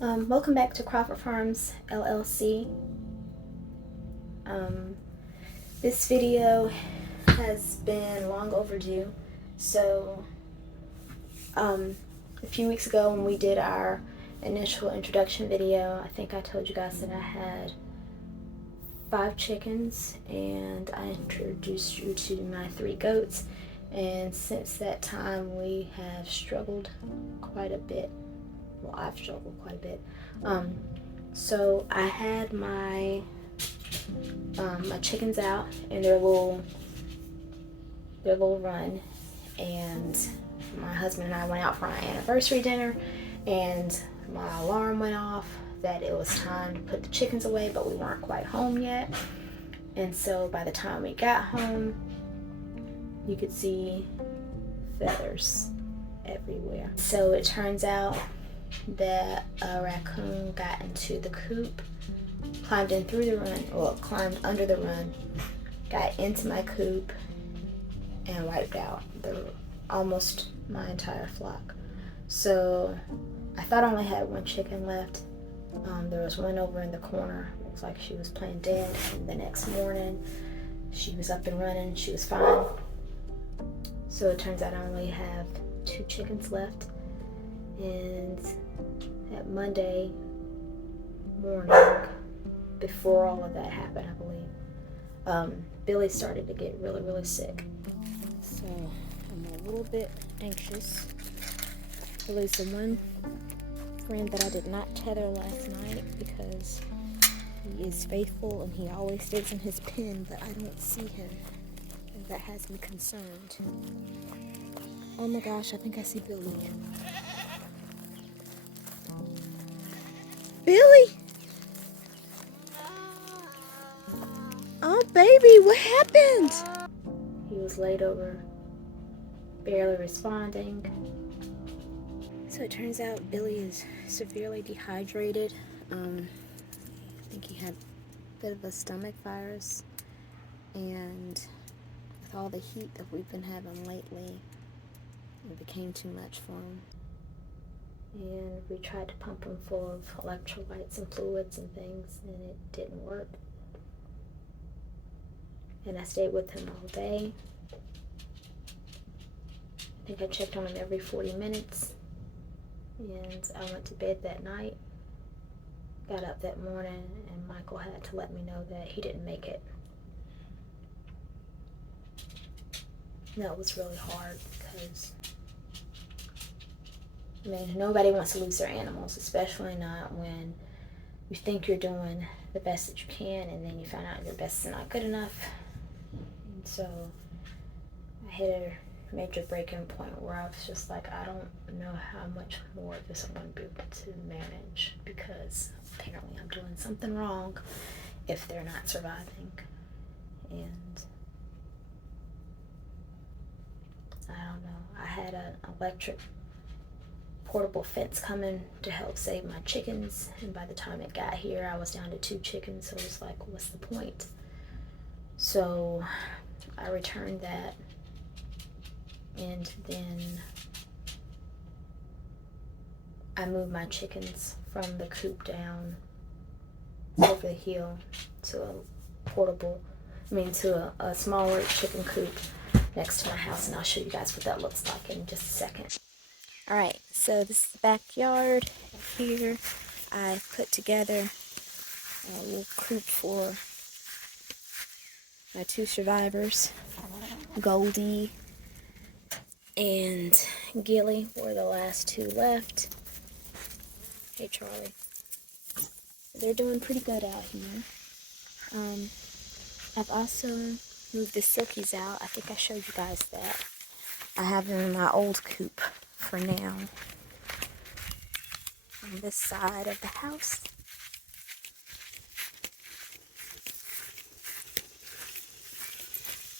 Welcome back to Crawford Farms LLC. This video has been long overdue. So a few weeks ago when we did our initial introduction video, I think I told you guys that I had 5 chickens and I introduced you to my 3 goats, and since that time we have struggled quite a bit. Well, I've struggled quite a bit. So I had my my chickens out in their little run, and my husband and I went out for our anniversary dinner, and my alarm went off that it was time to put the chickens away, but we weren't quite home yet. And so by the time we got home, you could see feathers everywhere. So it turns out that a raccoon got into the coop, climbed in through the run, well, climbed under the run, got into my coop, and wiped out almost my entire flock. So I thought I only had 1 chicken left. There was one over in the corner. Looks like she was playing dead. And the next morning, she was up and running. She was fine. So it turns out I only have 2 chickens left. And that Monday morning, before all of that happened, I believe, Billy started to get really, really sick. So I'm a little bit anxious. Billy's the one friend that I did not tether last night because he is faithful and he always stays in his pen, but I don't see him, and that has me concerned. Oh my gosh, I think I see Billy. Billy! Oh baby, what happened? He was laid over, barely responding. So it turns out Billy is severely dehydrated. I think he had a bit of a stomach virus, and with all the heat that we've been having lately, it became too much for him. And we tried to pump him full of electrolytes and fluids and things, and it didn't work. And I stayed with him all day. I think I checked on him every 40 minutes. And I went to bed that night, got up that morning, and Michael had to let me know that he didn't make it. And that was really hard because, I mean, nobody wants to lose their animals, especially not when you think you're doing the best that you can and then you find out your best is not good enough. And so I hit a major breaking point where I was just like, I don't know how much more of this I'm going to be able to manage, because apparently I'm doing something wrong if they're not surviving. And I don't know, I had an electric portable fence coming to help save my chickens, and by the time it got here I was down to 2 chickens, so it was like, what's the point? So I returned that, and then I moved my chickens from the coop down over the hill to a smaller chicken coop next to my house, and I'll show you guys what that looks like in just a second. Alright, so this is the backyard here. I put together a little coop for my 2 survivors. Goldie and Gilly were the last 2 left. Hey Charlie. They're doing pretty good out here. I've also moved the silkies out. I think I showed you guys that. I have them in my old coop for now, on this side of the house.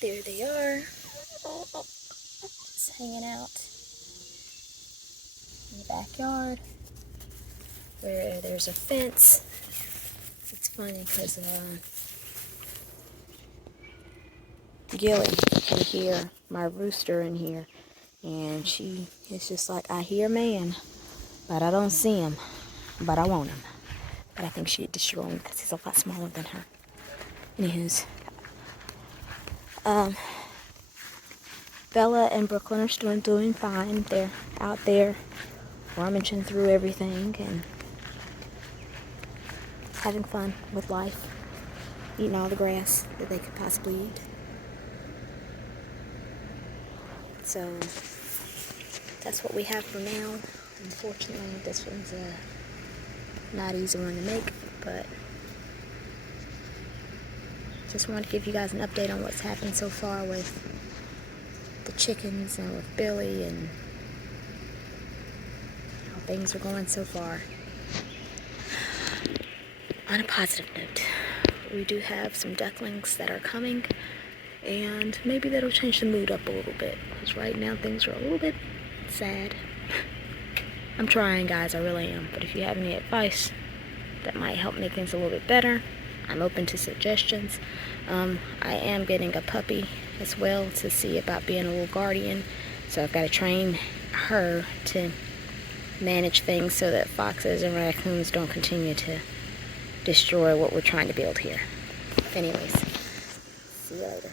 There they are. Just hanging out in the backyard where there's a fence. It's funny because Gilly can hear my rooster in here, and she is just like, I hear a man, but I don't see him. but I want him. But I think she'd destroy him because he's a lot smaller than her. Anywho's, Bella and Brooklyn are still doing fine. They're out there rummaging through everything and having fun with life, eating all the grass that they could possibly eat. So that's what we have for now. Unfortunately, this one's a not easy one to make, but just wanted to give you guys an update on what's happened so far with the chickens and with Billy and how things are going so far. On a positive note, we do have some ducklings that are coming, and maybe that'll change the mood up a little bit, because right now things are a little bit sad. I'm trying, guys, I really am. But if you have any advice that might help make things a little bit better, I'm open to suggestions. I am getting a puppy as well to see about being a little guardian. So I've got to train her to manage things so that foxes and raccoons don't continue to destroy what we're trying to build here. Anyways, see you later.